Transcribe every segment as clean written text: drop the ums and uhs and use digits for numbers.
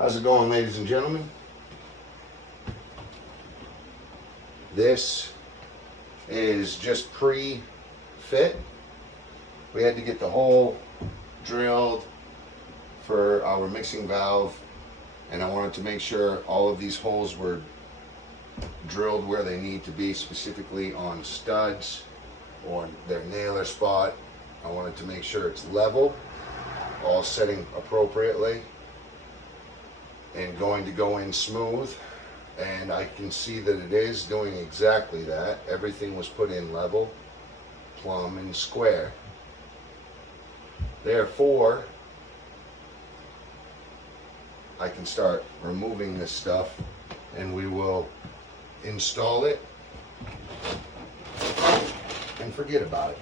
How's it going, ladies and gentlemen? This is just pre-fit. We had to get the hole drilled for our mixing valve, and I wanted to make sure all of these holes were drilled where they need to be, specifically on studs or their nailer spot. I wanted to make sure it's level, all setting appropriately, and going to go in smooth. And I can see that it is doing exactly that. Everything was put in level, plumb, and square. Therefore, I can start removing this stuff and we will install it and forget about it.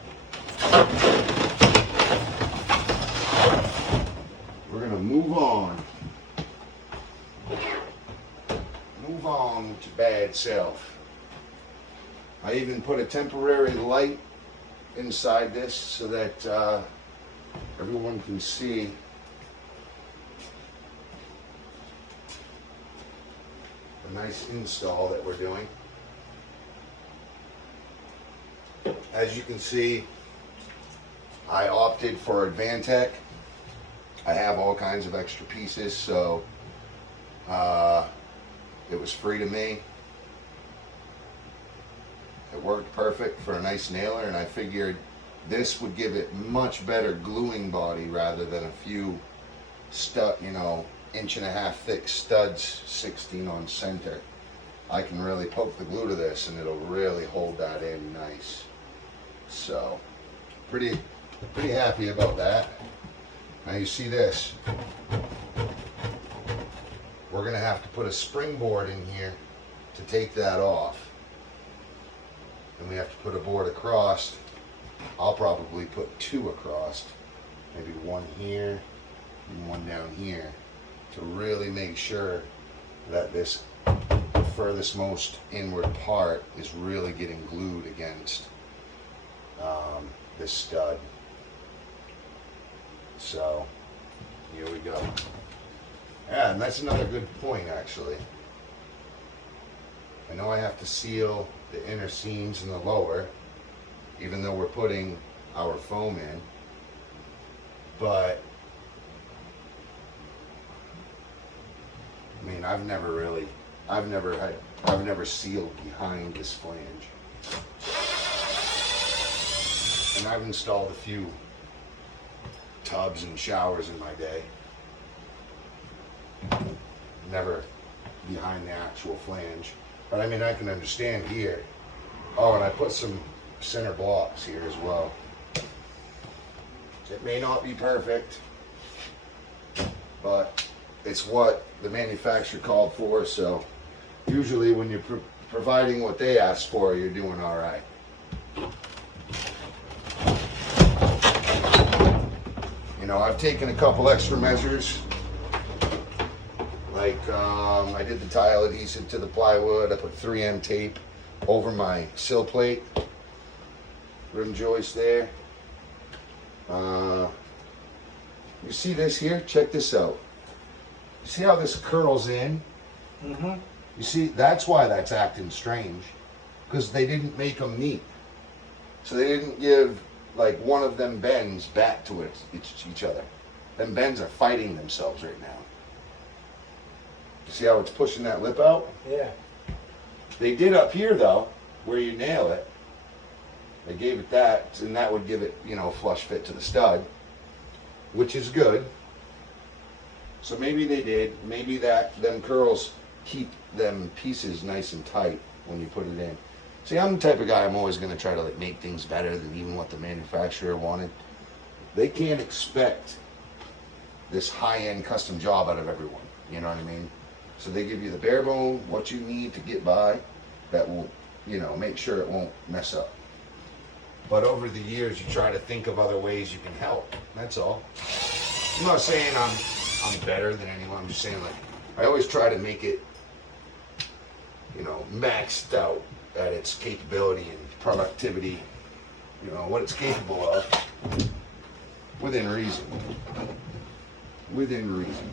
We're gonna move on. Move on with your bad self. I even put a temporary light inside this so that everyone can see the nice install that we're doing. As you can see, I opted for Advantech. I have all kinds of extra pieces, so it was free to me. It worked perfect for a nice nailer, and I figured this would give it much better gluing body rather than a few stud, inch-and-a-half thick studs, 16 on center. I can really poke the glue to this and it'll really hold that in nice. So pretty happy about that. Now you see this. We're gonna have to put a springboard in here to take that off. And we have to put a board across. I'll probably put two across, maybe one here and one down here, to really make sure that this furthest most inward part is really getting glued against this stud. So here we go. Yeah, and that's another good point, actually. I know I have to seal the inner seams and the lower, even though we're putting our foam in, but I mean, I've never sealed behind this flange. And I've installed a few tubs and showers in my day. Never behind the actual flange. But I mean, I can understand here. Oh, and I put some center blocks here as well. It may not be perfect, but it's what the manufacturer called for, so usually when you're providing what they asked for, you're doing all right. I've taken a couple extra measures. Like I did the tile adhesive to the plywood. I put 3M tape over my sill plate, rim joist there. You see this here? Check this out. You see how this curls in? Mm-hmm. You see, that's why that's acting strange, because they didn't make them neat. So they didn't give like one of them bends back to each other. Them bends are fighting themselves right now. You see how it's pushing that lip out? Yeah. They did up here though, where you nail it. They gave it that, and that would give it, flush fit to the stud, which is good. So maybe they did. Maybe them curls keep them pieces nice and tight when you put it in. See, I'm the type of guy, I'm always going to try to make things better than even what the manufacturer wanted. They can't expect this high-end custom job out of everyone. You know what I mean? So they give you the bare bone, what you need to get by, that will, make sure it won't mess up. But over the years, you try to think of other ways you can help. That's all. I'm not saying I'm better than anyone. I'm just saying, like, I always try to make it, maxed out at its capability and productivity, what it's capable of, within reason. Within reason.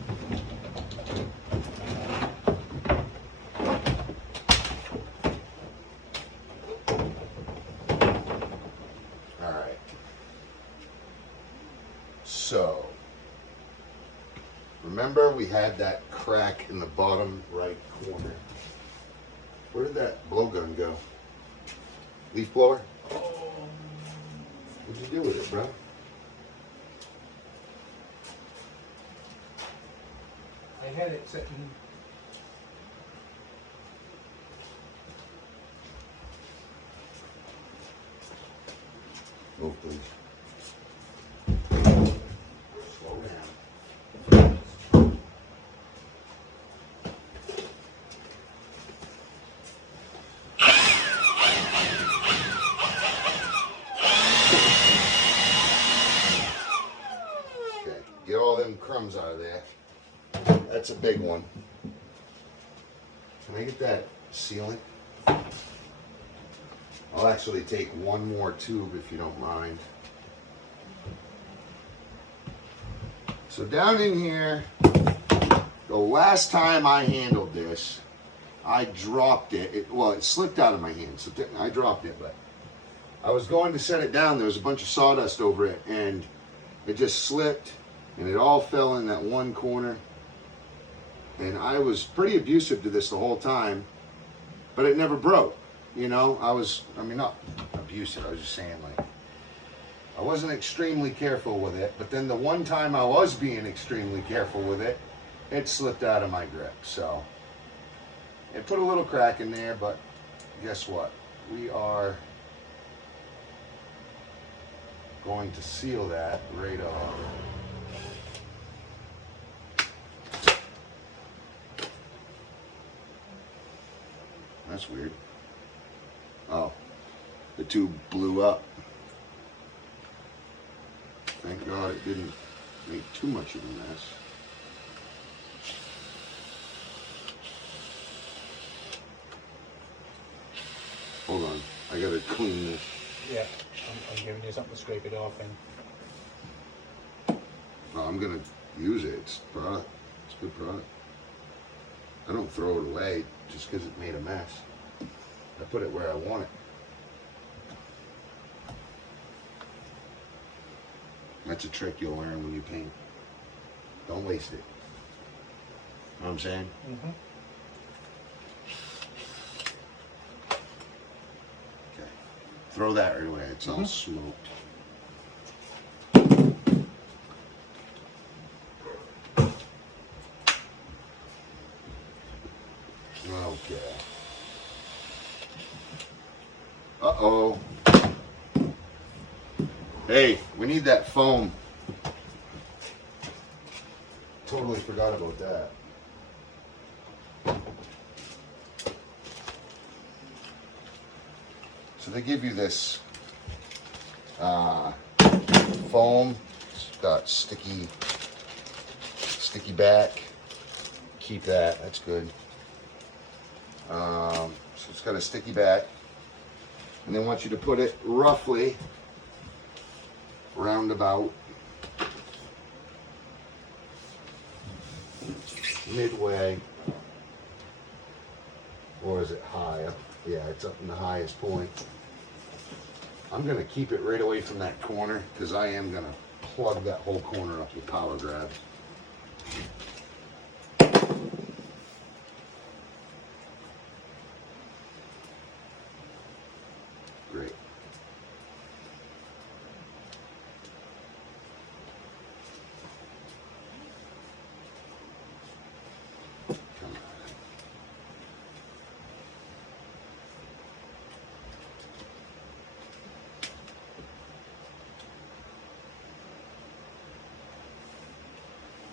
Remember we had that crack in the bottom right corner. Where did that blowgun go? Leaf blower? What'd you do with it, bro? I had it sitting. Move, please. Slow down. Okay, get all them crumbs out of there. That's a big one. Can I get that sealant? I'll actually take one more tube if you don't mind. So down in here, the last time I handled this, I dropped it. Well, it slipped out of my hand, so I dropped it, but I was going to set it down. There was a bunch of sawdust over it, and it just slipped, and it all fell in that one corner. And I was pretty abusive to this the whole time, but it never broke. You know, I mean, not abusive, I was just saying, like, I wasn't extremely careful with it, but then the one time I was being extremely careful with it, it slipped out of my grip. So, it put a little crack in there, but guess what? We are going to seal that right off. That's weird. Oh, the tube blew up. Thank God it didn't make too much of a mess. Hold on, I gotta clean this. Yeah, I'm giving you something to scrape it off and. Oh, I'm gonna use it. It's product. It's a good product. I don't throw it away just because it made a mess. I put it where I want it. That's a trick you'll learn when you paint. Don't waste it. Know what I'm saying? Mm-hmm. Okay. Throw that right away. It's all smoked. Okay. Uh-oh. Hey, we need that foam. Totally forgot about that. So they give you this foam. It's got sticky back. Keep that. That's good. So it's got a sticky back. And they want you to put it roughly roundabout midway, or is it high up? Yeah, it's up in the highest point. I'm going to keep it right away from that corner because I am going to plug that whole corner up with power grab. Great. Come on.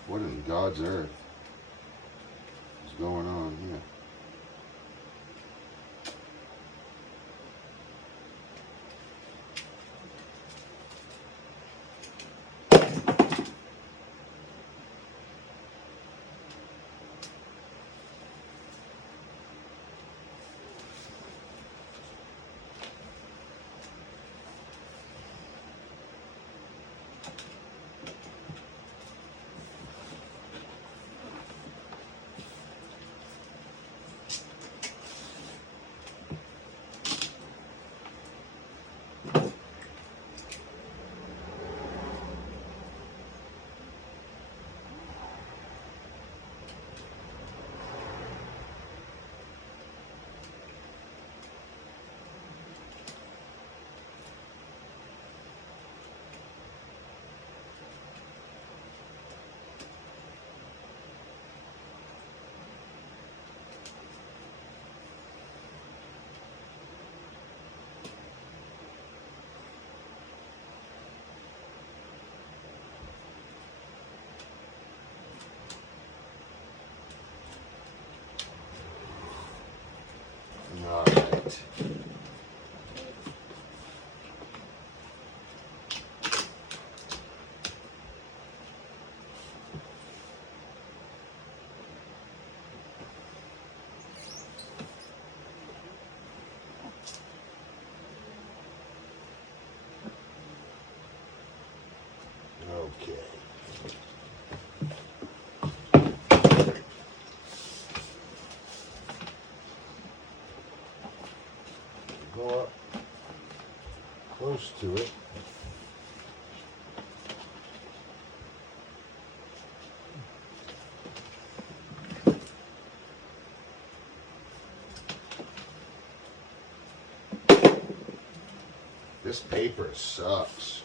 What in God's earth is going on here? This paper sucks.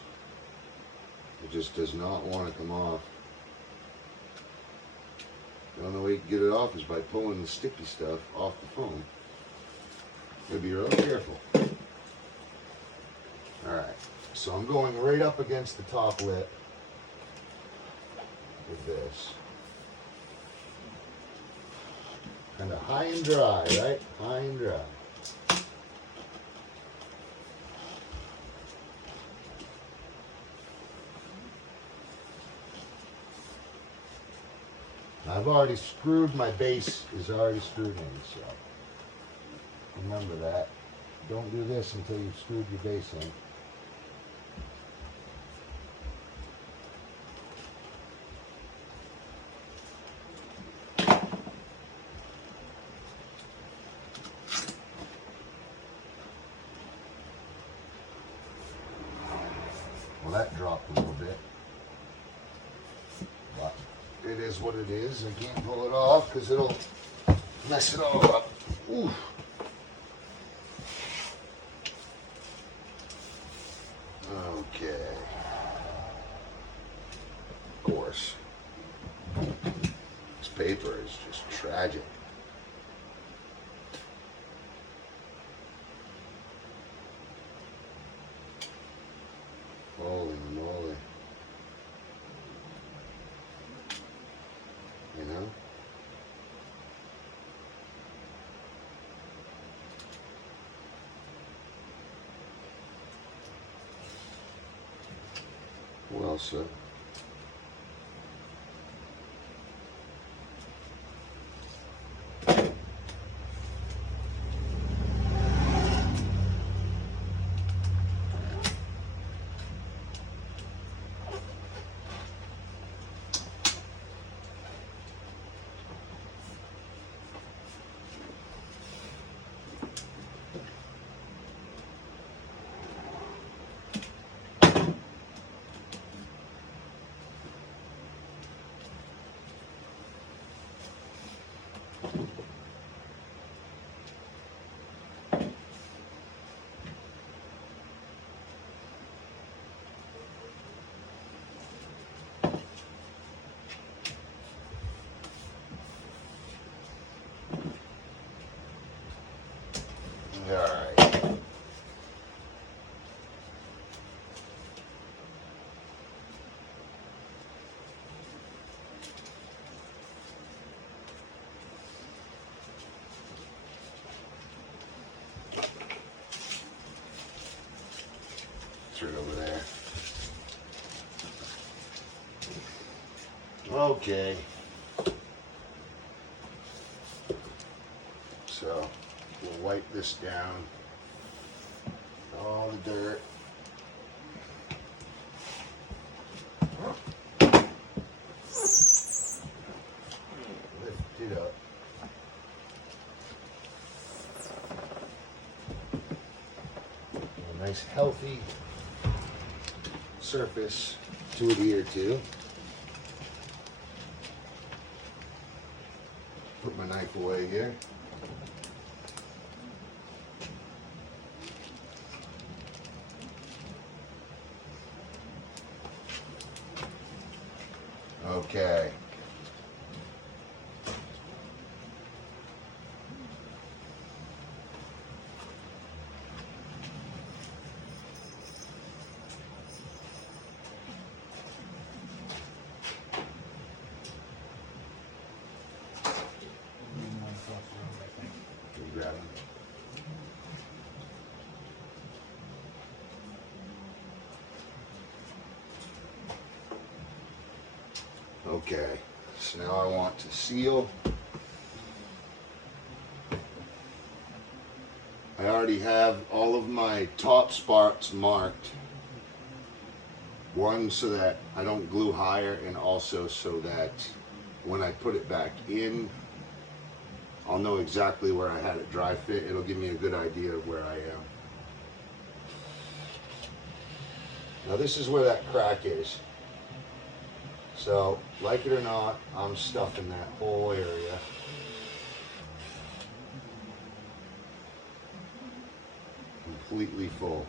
It just does not want to come off. The only way you can get it off is by pulling the sticky stuff off the foam. Gotta be real careful. Alright, so I'm going right up against the top lip with this. Kind of high and dry, right? High and dry. I've already screwed, my base is already screwed in, so remember that. Don't do this until you've screwed your base in. Well, that dropped a little bit. But it is what it is. I can't pull it off because it'll mess it all up. Ooh. Okay. Of course. This paper is just tragic. Holy moly. You know? Well, sir. All right. It's right over there. Okay. So we'll wipe this down. All the dirt. Lift it up. A nice healthy surface to adhere to. Put my knife away here. Okay. Can you grab them? Okay, so now I want to seal. I already have all of my top spots marked. One so that I don't glue higher, and also so that when I put it back in, I'll know exactly where I had it dry fit. It'll give me a good idea of where I am. Now this is where that crack is. So, like it or not, I'm stuffing that whole area. Completely full.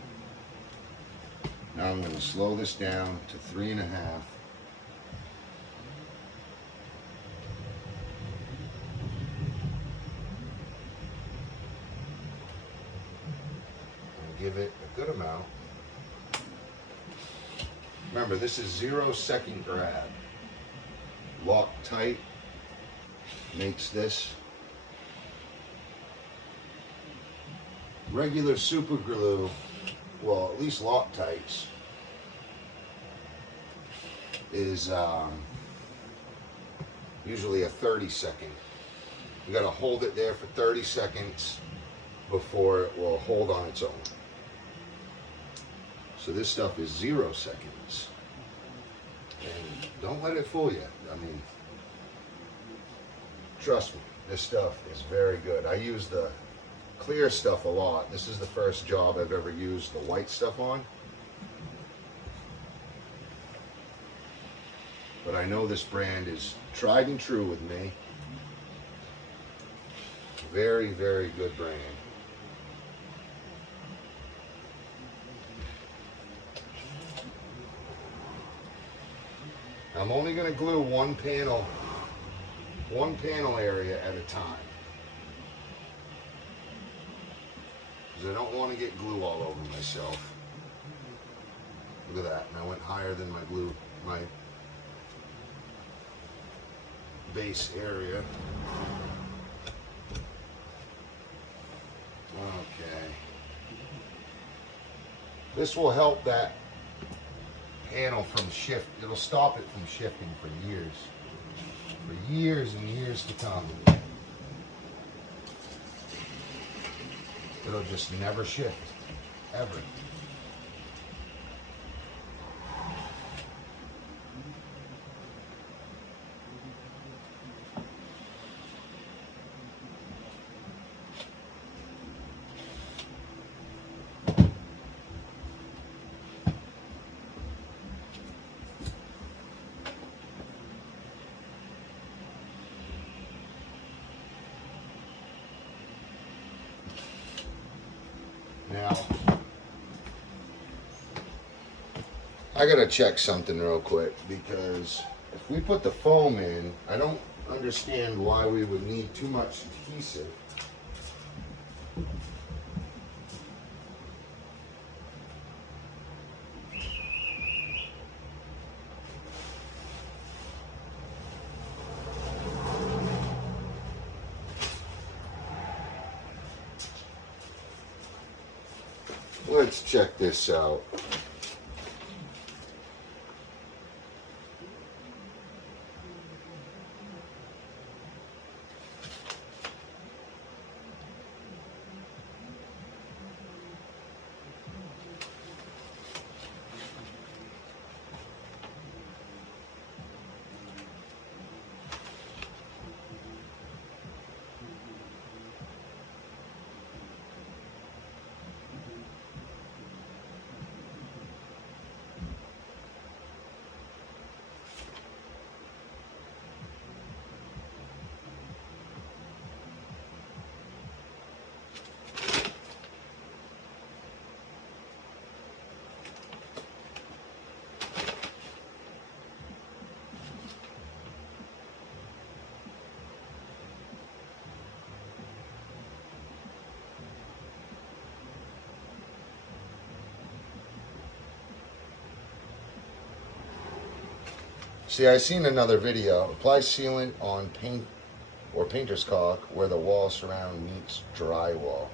Now I'm going to slow this down to 3.5. Give it a good amount. Remember, this is 0-second grab. Lock tight makes this. Regular super glue, well, at least Loctites, is usually a 30-second. You got to hold it there for 30 seconds before it will hold on its own. So this stuff is 0 seconds. And don't let it fool you. I mean, trust me, this stuff is very good. I use the clear stuff a lot. This is the first job I've ever used the white stuff on. But I know this brand is tried and true with me. Very, very good brand. I'm only going to glue one panel area at a time, because I don't want to get glue all over myself. Look at that, and I went higher than my base area. Okay. This will help that panel from shift. It'll stop it from shifting for years and years to come. It'll just never shift, ever. Now, I gotta check something real quick, because if we put the foam in, I don't understand why we would need too much adhesive. Let's check this out. See, I seen another video. Apply sealant on paint or painter's caulk where the wall surround meets drywall.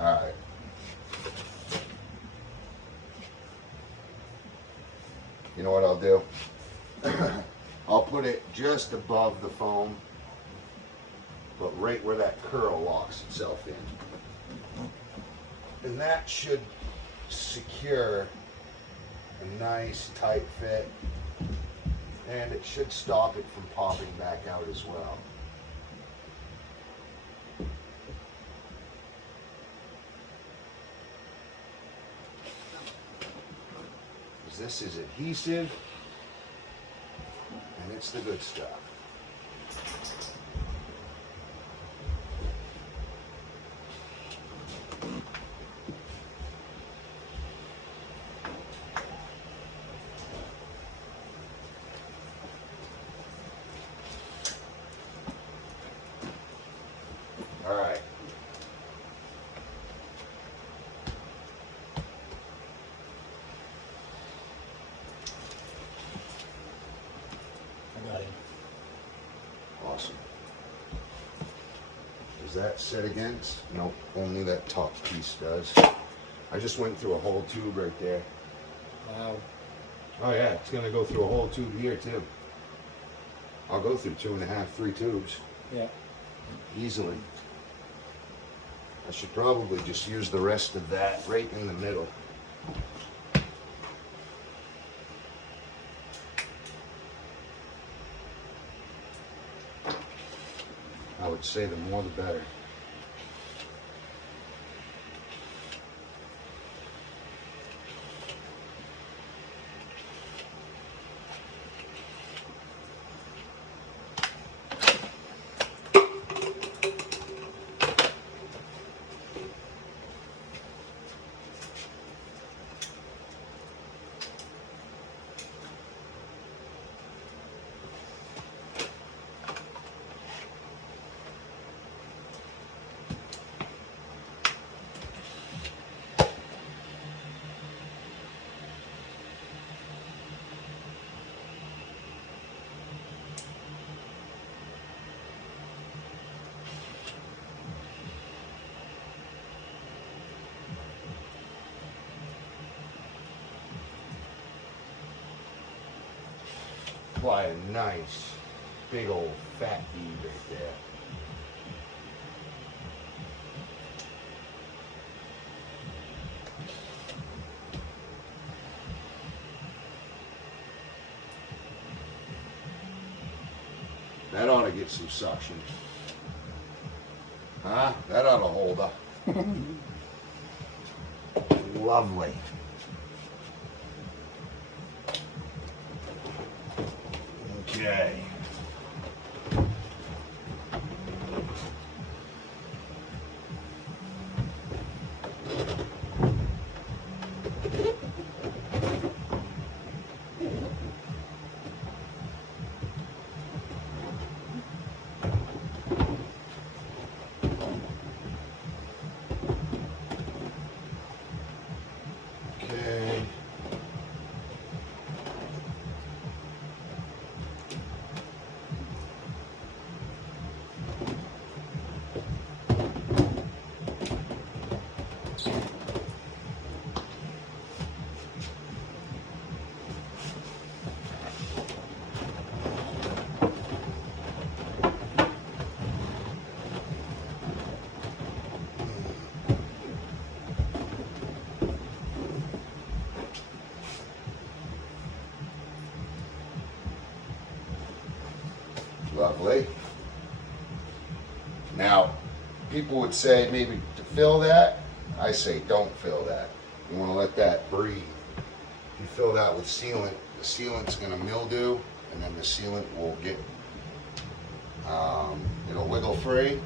Alright. You know what I'll do? I'll put it just above the foam, but right where that curl locks itself in. And that should secure a nice tight fit, and it should stop it from popping back out as well. this is adhesive, and it's the good stuff. All right. I got him. Awesome. Is that set against? Nope, only that top piece does. I just went through a whole tube right there. Wow. Oh yeah, it's gonna go through a whole tube here too. I'll go through 2.5, 3 tubes Yeah. easily. I should probably just use the rest of that right in the middle. I would say the more the better. Apply a nice big old fat bead right there. That ought to get some suction. Huh? That ought to hold up. Lovely. Okay. Okay. Lovely. Now, people would say maybe to fill that. I say don't fill that. You want to let that breathe. If you fill that with sealant, the sealant's going to mildew, and then the sealant will get, it'll wiggle free,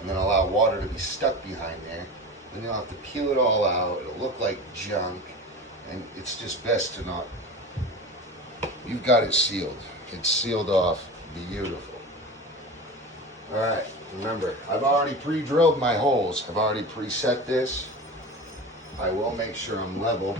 and then allow water to be stuck behind there. Then you'll have to peel it all out. It'll look like junk, and it's just best to not. You've got it sealed. It's sealed off. Beautiful. All right, remember, I've already pre-drilled my holes. I've already preset this. I will make sure I'm level.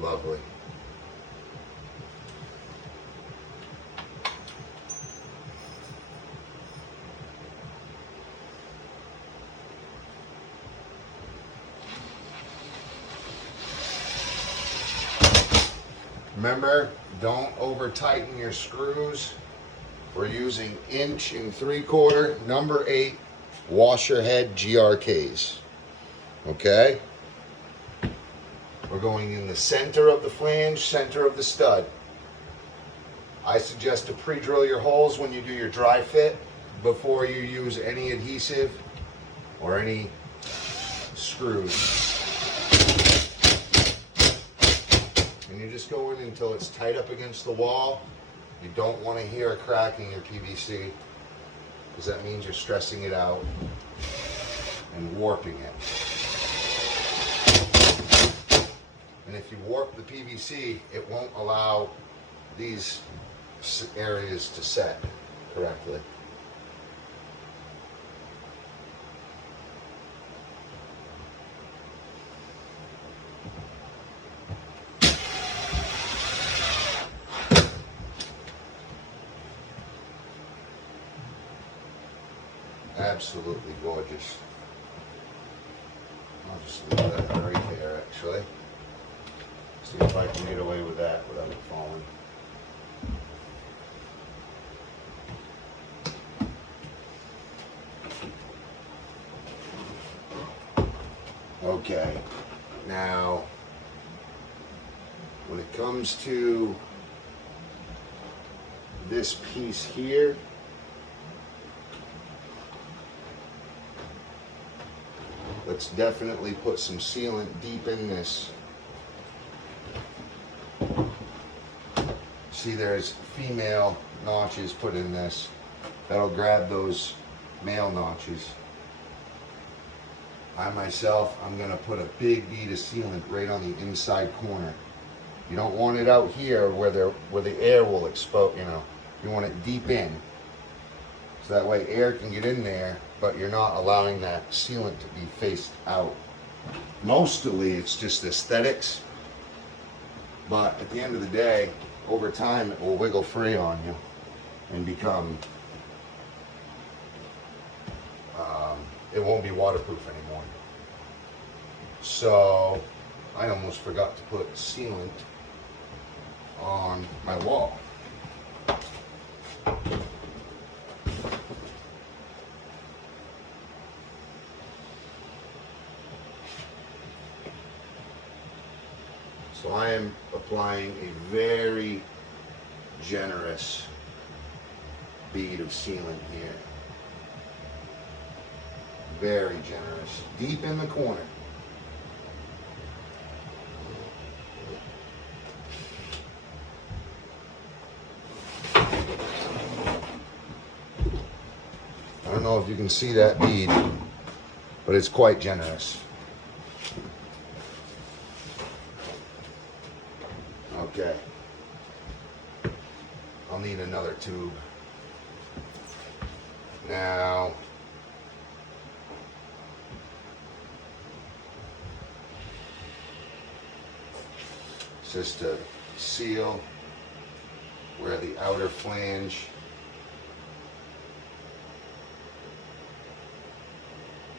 Lovely. Remember, don't over tighten your screws. We're using 1 3/4 number 8 washer head GRKs. Okay? We're going in the center of the flange, center of the stud. I suggest to pre-drill your holes when you do your dry fit before you use any adhesive or any screws. And you just go in until it's tight up against the wall. You don't want to hear a crack in your PVC because that means you're stressing it out and warping it. And if you warp the PVC, it won't allow these areas to set correctly. Absolutely gorgeous. I'll just leave that right there actually. See if I can get away with that without it falling. Okay, now when it comes to this piece here, let's definitely put some sealant deep in this. See, there's female notches put in this. That'll grab those male notches. I myself, I'm gonna put a big bead of sealant right on the inside corner. You don't want it out here where the air will expose, you know. You want it deep in. So that way air can get in there, but you're not allowing that sealant to be faced out. Mostly it's just aesthetics, but at the end of the day, over time it will wiggle free on you and become, it won't be waterproof anymore. So I almost forgot to put sealant on my wall. So I am applying a very generous bead of sealant here. Very generous. Deep in the corner. I don't know if you can see that bead, but it's quite generous. Okay. I'll need another tube. Now, just to seal where the outer flange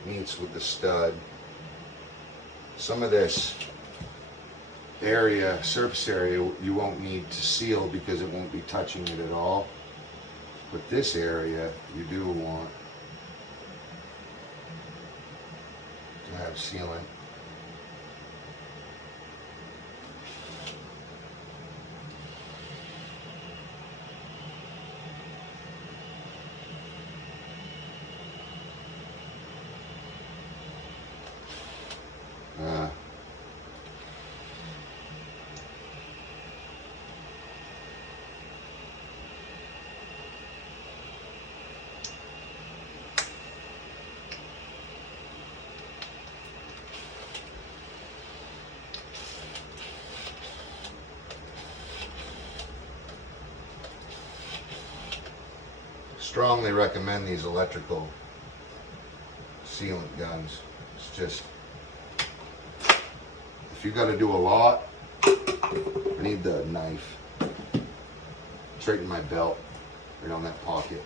meets with the stud. Some of this area, surface area, you won't need to seal because it won't be touching it at all. But this area, you do want to have sealant. Strongly recommend these electrical sealant guns. It's just, if you got to do a lot, I need the knife. It's right in my belt, right on that pocket.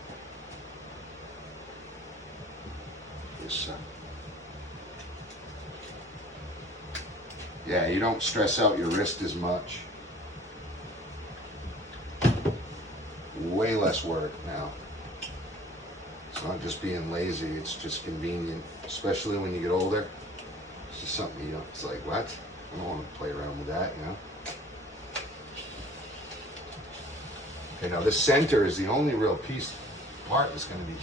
This, yeah, you don't stress out your wrist as much. Way less work now. It's not just being lazy, it's just convenient, especially when you get older. It's just something you don't, it's like, what? I don't want to play around with that, you know? Okay, now this center is the only real part that's going to be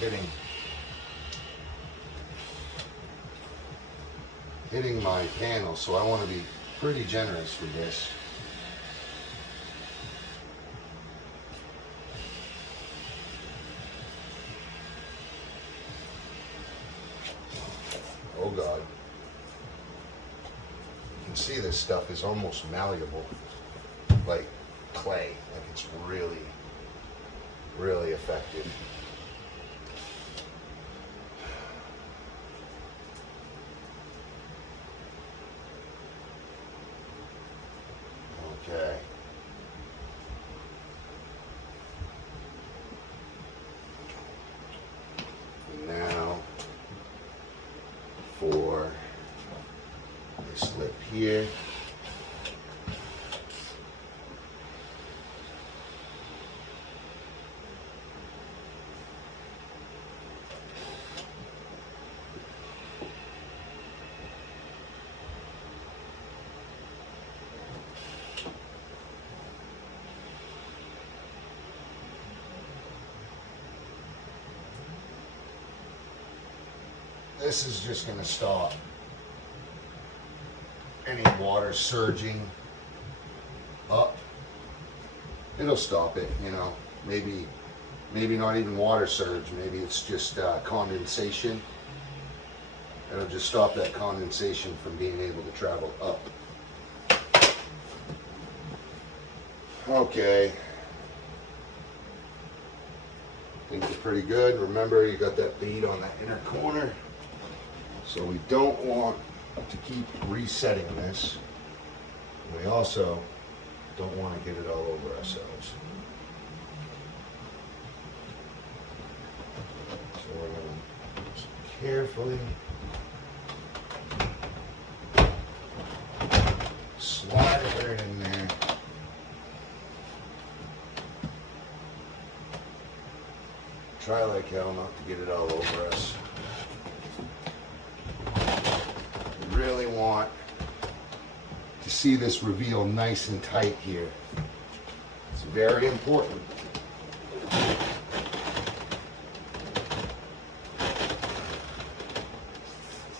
hitting my panel, so I want to be pretty generous with this. Oh God. You can see this stuff is almost malleable, like clay. Like it's really, really effective. Okay. And now for this lip here. This is just going to stop any water surging up. It'll stop it, you know, maybe not even water surge, maybe it's just condensation. It'll just stop that condensation from being able to travel up. Okay. I think you're pretty good. Remember, you got that bead on that inner corner. So we don't want to keep resetting this. We also don't want to get it all over ourselves. So we're going to just carefully slide it right in there. Try like hell not to get it all over us. We really want to see this reveal nice and tight here. It's very important.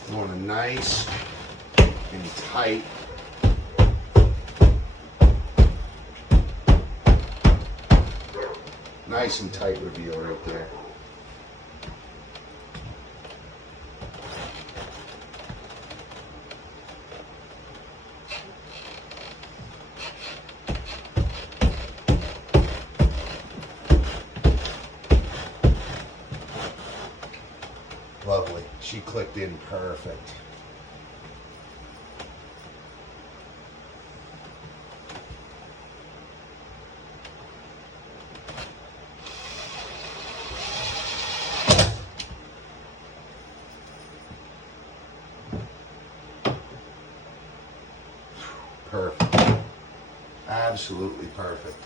You want a nice and tight reveal right there. Lovely. She clicked in perfect. Perfect. Absolutely perfect.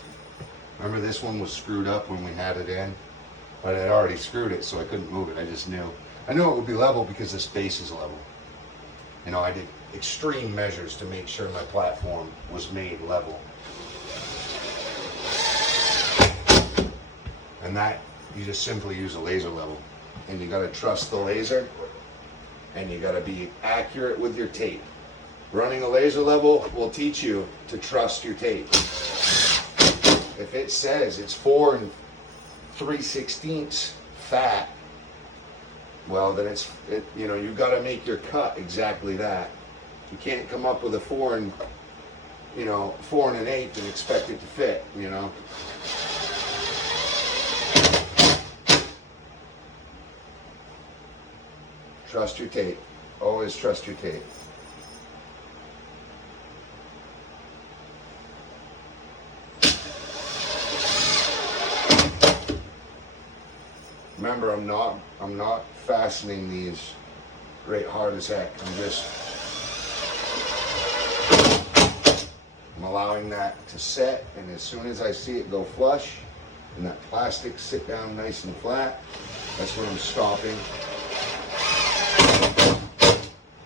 Remember, this one was screwed up when we had it in, but I'd already screwed it, so I couldn't move it. I just knew. I knew it would be level because this base is level. You know, I did extreme measures to make sure my platform was made level. And that, you just simply use a laser level. And you gotta trust the laser, and you gotta be accurate with your tape. Running a laser level will teach you to trust your tape. If it says it's 4 3/16 fat, well, then you know, you got to make your cut exactly that. You can't come up with a 4 1/8 and expect it to fit, you know. Trust your tape. Always trust your tape. Remember, I'm not fastening these great hard as heck. I'm allowing that to set, and as soon as I see it go flush and that plastic sit down nice and flat, that's when I'm stopping.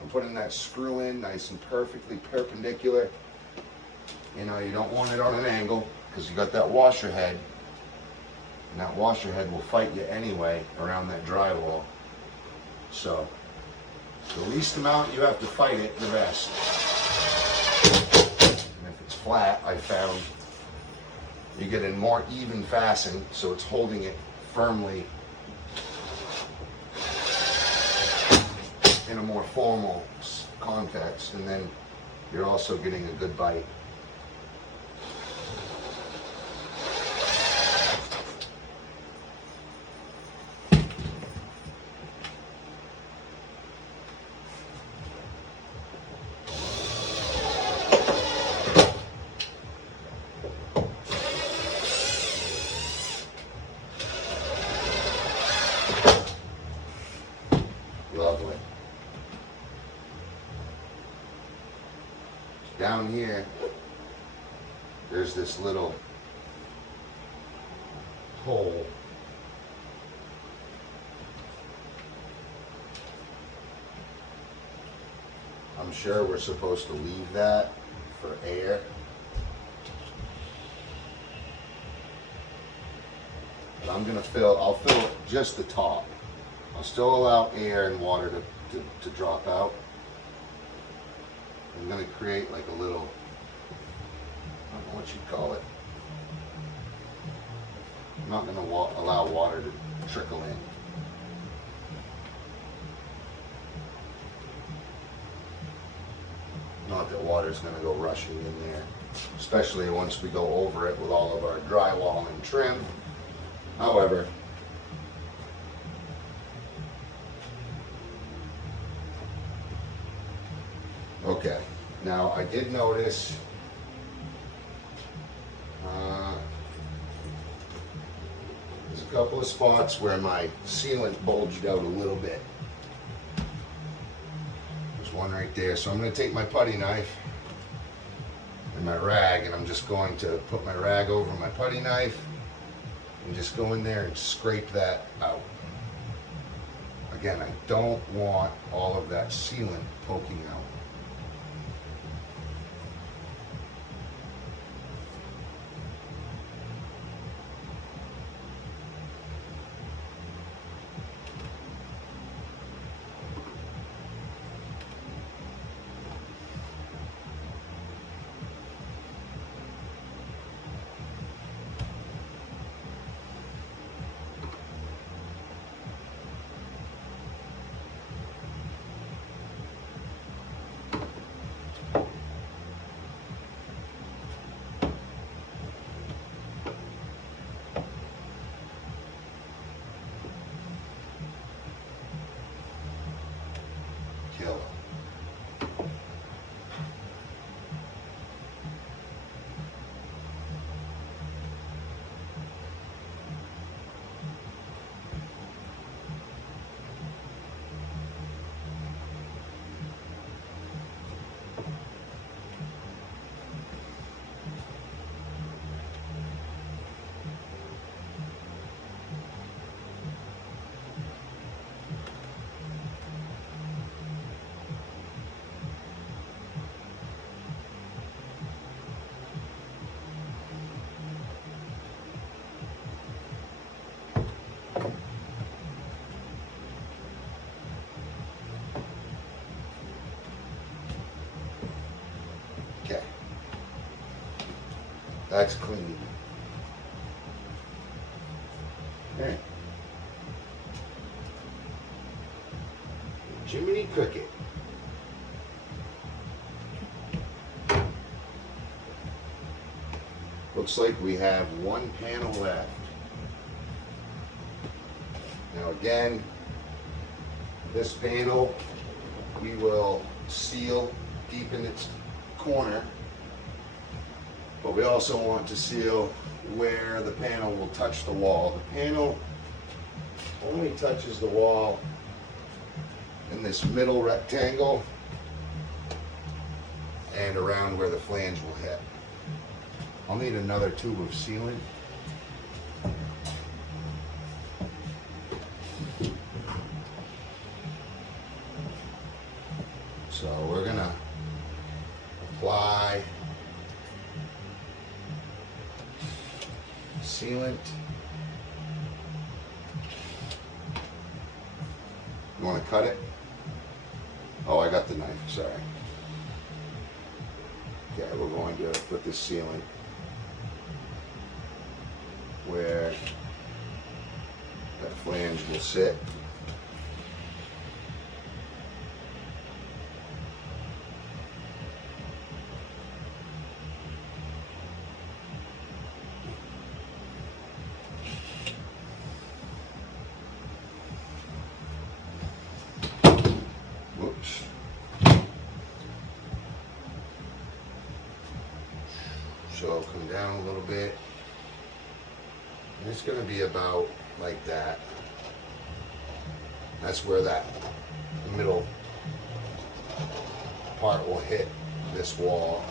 I'm putting that screw in nice and perfectly perpendicular. You know, you don't want it on an angle because you got that washer head. And that washer head will fight you anyway around that drywall. So the least amount you have to fight it, the best. And if it's flat, I found you get a more even fasten, so it's holding it firmly in a more formal context, and then you're also getting a good bite. Lovely. Down here, there's this little hole. I'm sure we're supposed to leave that for air. But I'm gonna I'll fill just the top. I'll still allow air and water to drop out. I'm going to create like a little, I don't know what you'd call it. I'm not going to allow water to trickle in. Not that water's going to go rushing in there, especially once we go over it with all of our drywall and trim. However, okay, now I did notice there's a couple of spots where my sealant bulged out a little bit. There's one right there, so I'm going to take my putty knife and my rag, and I'm just going to put my rag over my putty knife and just go in there and scrape that out. Again, I don't want all of that sealant poking out. Okay, that's clean. Alright. Jiminy Cricket. Looks like we have one panel left. Now again, this panel we will seal deep in its corner, but we also want to seal where the panel will touch the wall. The panel only touches the wall in this middle rectangle and around where the flange will hit. I'll need another tube of sealant. So we're gonna apply sealant You want to cut it? Oh, I got the knife, sorry. Okay, we're going to put this ceiling where that flange will sit. Whoops. So come down a little bit. And it's going to be about like that. That's where that middle part will hit this wall.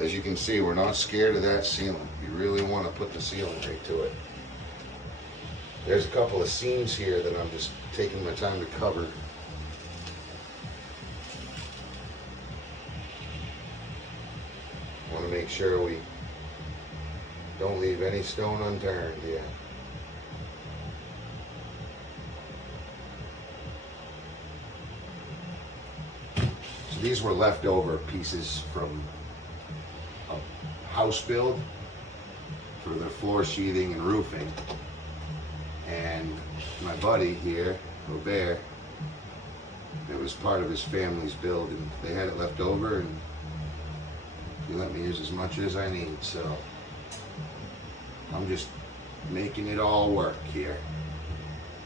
As you can see, we're not scared of that ceiling. You really want to put the ceiling right to it. There's a couple of seams here that I'm just taking my time to cover. Want to make sure we don't leave any stone unturned yet. So these were leftover pieces from house build for the floor sheathing and roofing, and my buddy here, Robert, it was part of his family's build, and they had it left over, and he let me use as much as I need, so I'm just making it all work here.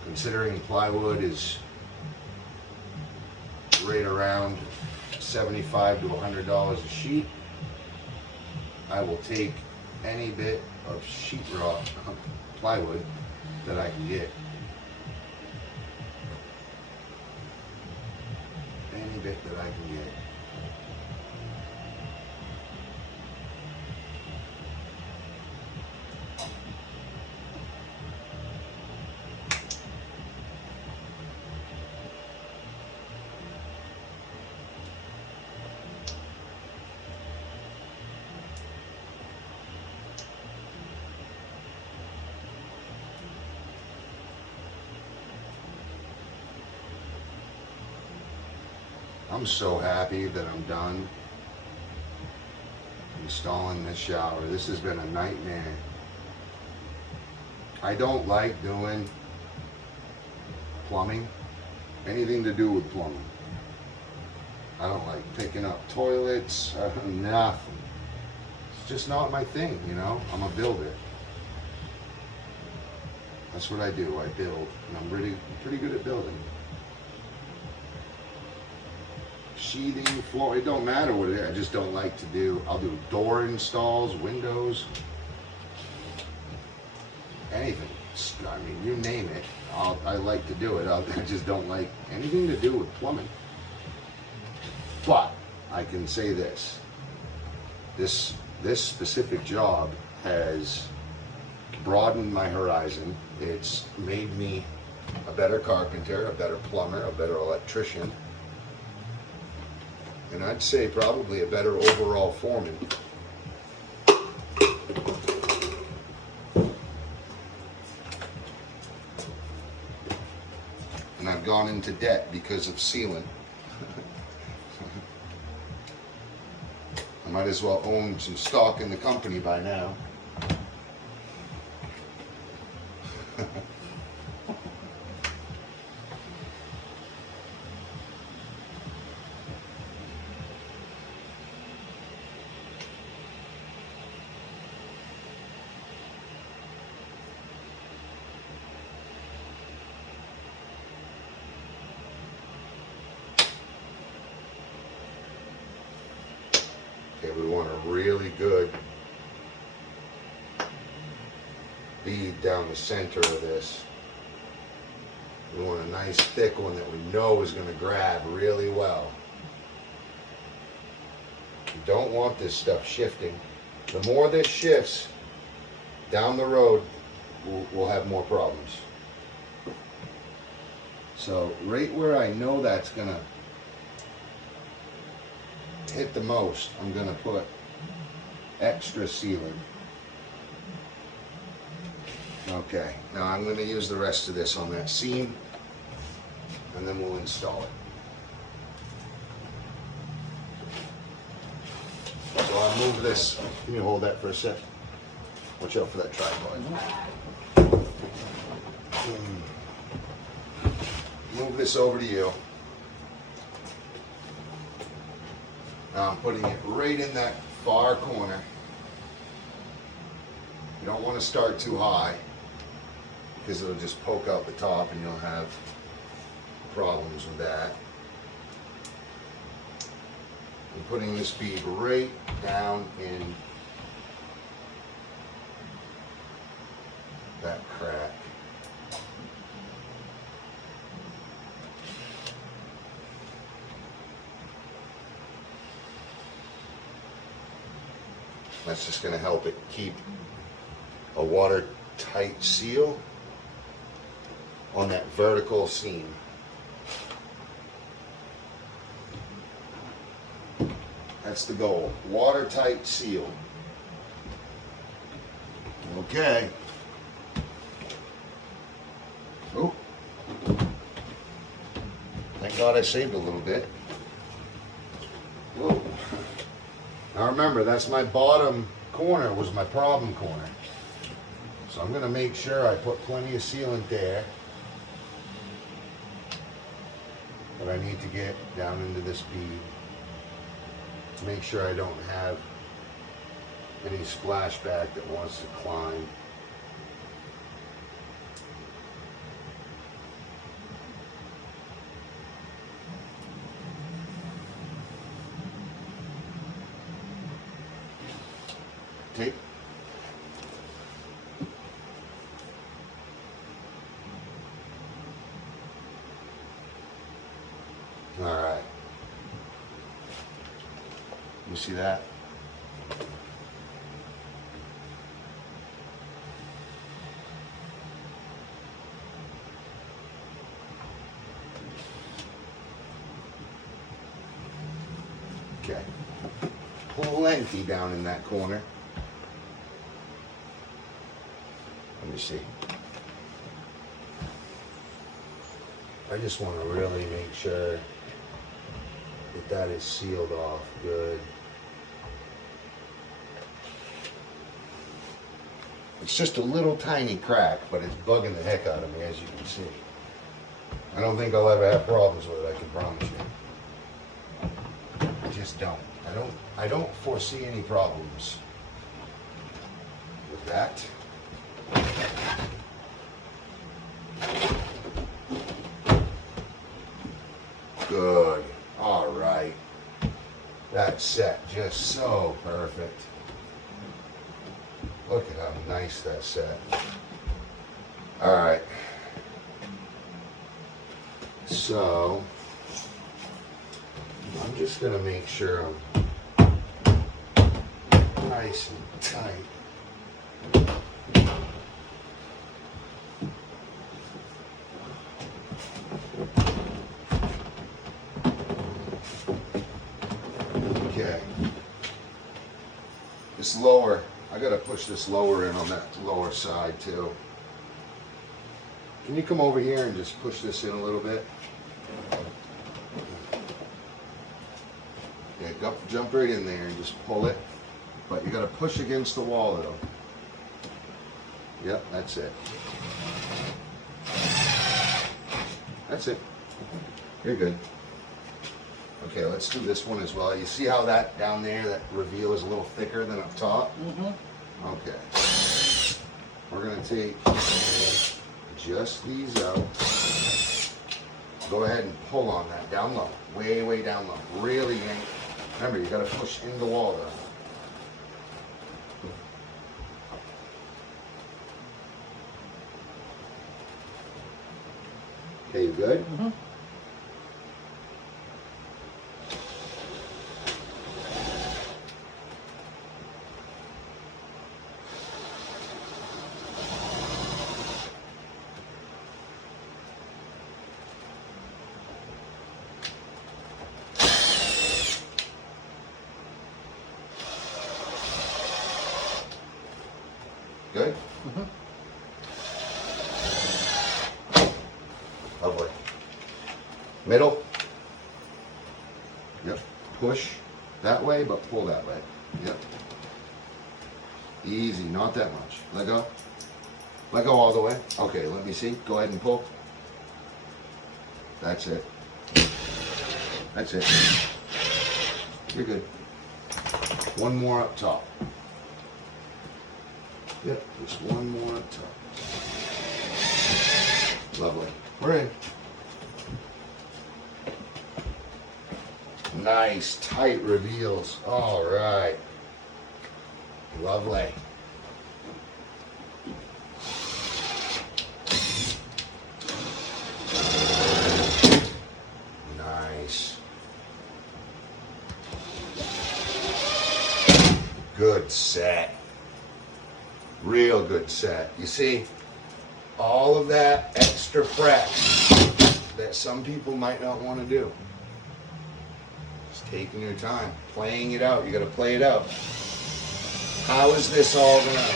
Considering plywood is right around $75 to $100 a sheet, I will take any bit of sheetrock plywood that I can get. Any bit that I can get. I'm so happy that I'm done installing this shower. This has been a nightmare. I don't like doing plumbing, anything to do with plumbing. I don't like picking up toilets, nothing. It's just not my thing, you know? I'm a builder. That's what I do, I build, and I'm pretty good at building. Sheathing, floor, it don't matter what it is, I just don't like to do, I'll do door installs, windows, anything. I mean, you name it, I like to do it. I just don't like anything to do with plumbing. But I can say this specific job has broadened my horizon. It's made me a better carpenter, a better plumber, a better electrician, and I'd say probably a better overall foreman. And I've gone into debt because of sealing. I might as well own some stock in the company by now. really good bead down the center of this. We want a nice thick one that we know is going to grab really well. You don't want this stuff shifting. The more this shifts down the road, we'll have more problems. So right where I know that's going to hit the most, I'm going to put extra sealant. Okay, now I'm going to use the rest of this on that seam, and then we'll install it. So I'll move this. Can you hold that for a sec? Watch out for that tripod. Move this over to you. Now I'm putting it right in that far corner. You don't want to start too high, because it'll just poke out the top and you'll have problems with that. I'm putting this bead right down in that crack. That's just going to help it keep a watertight seal on that vertical seam. That's the goal. Watertight seal. Okay. Oh. Thank God I saved a little bit. Whoa. Now remember, that's my bottom corner, was my problem corner. So I'm going to make sure I put plenty of sealant there. But I need to get down into this bead to make sure I don't have any splashback that wants to climb. Tape. All right. You see that? Okay. Plenty down in that corner. Let me see. I just want to really make sure that that is sealed off good. It's just a little tiny crack, but it's bugging the heck out of me, as you can see. I don't think I'll ever have problems with it, I can promise you. I just don't. I don't foresee any problems with that. Good. All right. That's set just so perfect. Look at how nice that's set. All right. So I'm just going to make sure I'm nice and tight. Okay. This lower, I gotta push this lower in on that lower side too. Can you come over here and just push this in a little bit? Yeah, jump right in there and just pull it. But you gotta push against the wall though. Yep, that's it. That's it. You're good. Okay, let's do this one as well. You see how that down there, that reveal is a little thicker than up top? Mm-hmm. Okay. We're going to take just these out. Go ahead and pull on that down low. Way, way down low. Really yank. Remember, you got to push in the wall though. Okay, you good? Mm-hmm. Good? Mm-hmm. Lovely. Middle. Yep. Push that way, but pull that way. Yep. Easy, not that much. Let go. Let go all the way. Okay, let me see. Go ahead and pull. That's it. That's it. You're good. One more up top. Yep, just one more up top. Lovely. We're in. Nice, tight reveals. All right. Lovely. Nice. Good set. Real good set. You see, all of that extra prep that some people might not want to do. Just taking your time, playing it out. You got to play it out. How is this all gonna?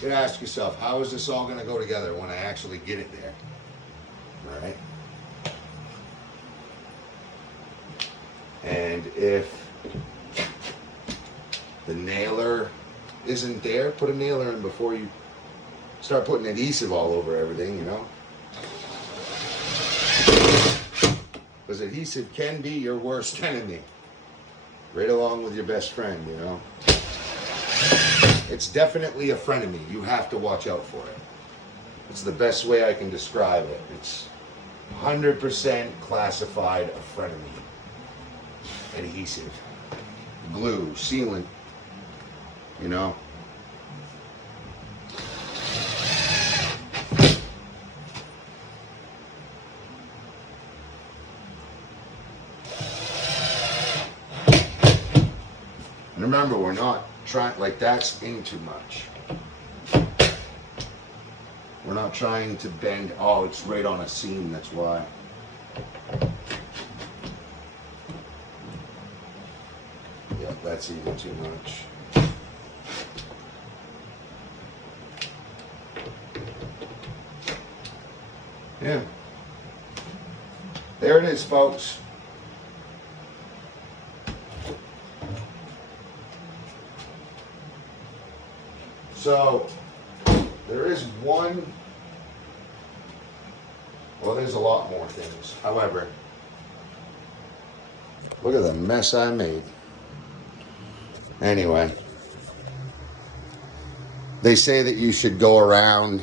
You gotta ask yourself, how is this all gonna go together when I actually get it there? All right. And if the nailer isn't there, put a nailer in before you start putting adhesive all over everything, you know? Because adhesive can be your worst enemy. Right along with your best friend, you know? It's definitely a frenemy. You have to watch out for it. It's the best way I can describe it. It's 100% classified a frenemy. Adhesive, glue, sealant, you know? And remember, we're not trying, like that's in too much. We're not trying to bend, oh, it's right on a seam, that's why. Yeah, that's even too much. Yeah. There it is, folks. So, there is one, well, there's a lot more things. However, look at the mess I made. Anyway, they say that you should go around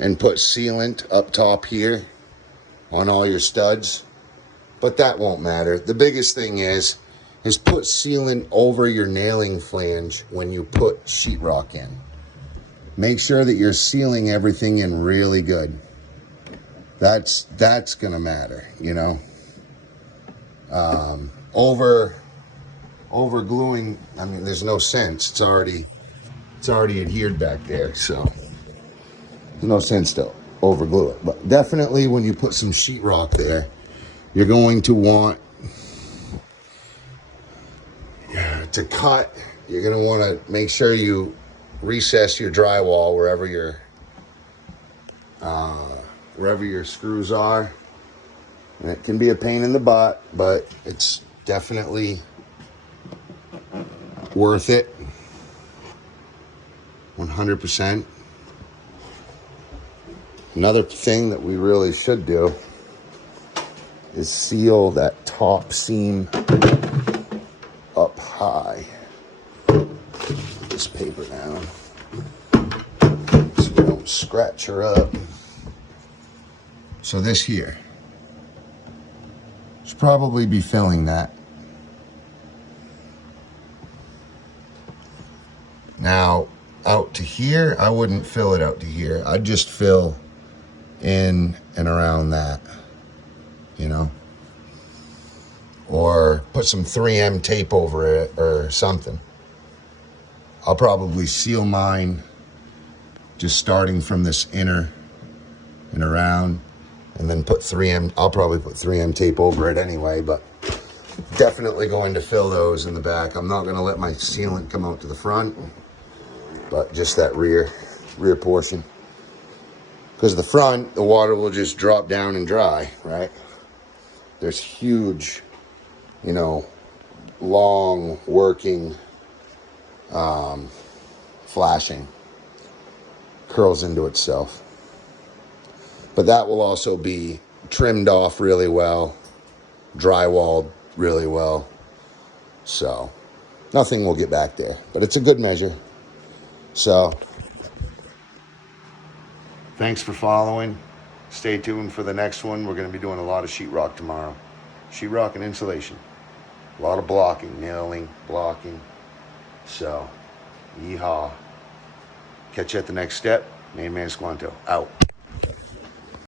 and put sealant up top here on all your studs, but that won't matter. The biggest thing is put sealant over your nailing flange when you put sheetrock in. Make sure that you're sealing everything in really good. That's gonna matter, you know. Over gluing, I mean, there's no sense. It's already adhered back there, so there's no sense to over glue it. But definitely when you put some sheetrock there, you're going to want to cut. You're gonna want to make sure you recess your drywall wherever your screws are. And it can be a pain in the butt, but it's definitely worth it. 100%. Another thing that we really should do is seal that top seam up high. Put this paper down so we don't scratch her up. So this here should probably be filling that. Now out to here, I wouldn't fill it out to here. I'd just fill in and around that, you know, or put some 3M tape over it or something. I'll probably seal mine just starting from this inner and around, and then put 3M, I'll probably put 3M tape over it anyway, but definitely going to fill those in the back. I'm not going to let my sealant come out to the front, but just that rear portion. Because the front, the water will just drop down and dry, right? There's huge, you know, long working flashing. Curls into itself. But that will also be trimmed off really well, drywalled really well. So nothing will get back there, but it's a good measure. So thanks for following. Stay tuned for the next one. We're going to be doing a lot of sheetrock tomorrow. Sheetrock and insulation. A lot of blocking, nailing, blocking. So, yeehaw. Catch you at the next step. Main Man Squanto, out.